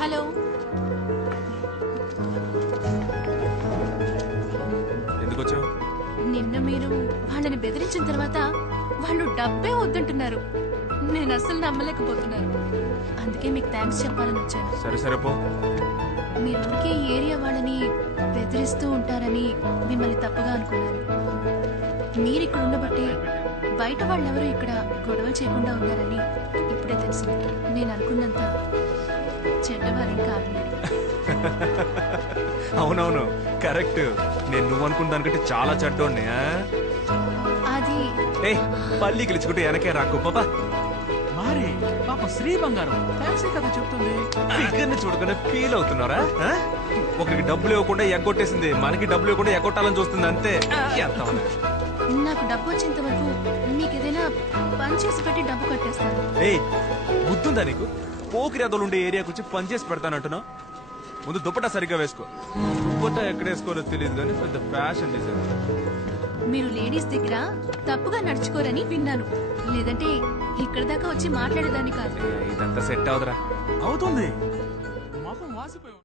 Hello. ఎందుకు వచ్చావు? నిన్న మీరు వాళ్ళని బెదిరించిన తర్వాత వాళ్ళు డబ్బే వద్దంటున్నారు. నేను అస్సలు నమ్మలేకపోతున్నాను. అందుకే మీకు థ్యాంక్స్ చెప్పాలని వచ్చాను. సరే సరే పో. మీరు ఊరికే ఈ ఏరియా వాళ్ళని బెదిరిస్తూ ఉంటారని మిమ్మల్ని తప్పుగా అనుకున్నాను. మీరు ఇక్కడ ఉండబట్టి బయట వాళ్ళెవరూ ఇక్కడ గొడవ చేయకుండా ఉన్నారని ఇప్పుడే తెలిసింది. నేను అనుకున్నంత చెడ్డవారేం కాదు. అవునవును, కరెక్ట్. నేను నువ్వు అనుకున్న దానికంటే చాలా చెడ్డోడ్ని. అది ఏ పల్లి గెలుచుకుంటే వెనకే రాకు పాపా. మరి పాప శ్రీ బంగారం ఫ్యాన్సీ కథ చెప్తుంది. ఫిగర్ని చూడకుండా ఫీల్ అవుతున్నారా? ఒకరికి డబ్బులు ఇవ్వకుండా ఎగ్గొట్టేసింది, మనకి డబ్బులు ఇవ్వకుండా ఎగ్గొట్టాలని చూస్తుంది అంతే. ఎంతమన్నా? నాకు డబ్బు వచ్చేంత వరకు మీకు ఏదైనా పని చేసి పెట్టి డబ్బు కట్టేస్తాను. ఏయ్ బుద్ధుందా నీకు? పోకిరి అదలు ఉండే ఏరియాకి వచ్చి పని చేసి పెడతానంటున్నావు. ముందు దుప్పటా సరిగ్గా వేసుకో. దుప్పటా ఎక్కడ వేసుకోవాలో తెలియదు కానీ పెద్ద ఫ్యాషన్ డిజైన్. మీరు లేడీస్ దగ్గర తప్పుగా నడుచుకోరని విన్నాను. లేదంటే ఇక్కడ దాకా వచ్చి మాట్లాడేదాన్ని కాదు. ఇదంతా సెట్ అవుదరా? అవుతుంది. మొహం వాసిపోయి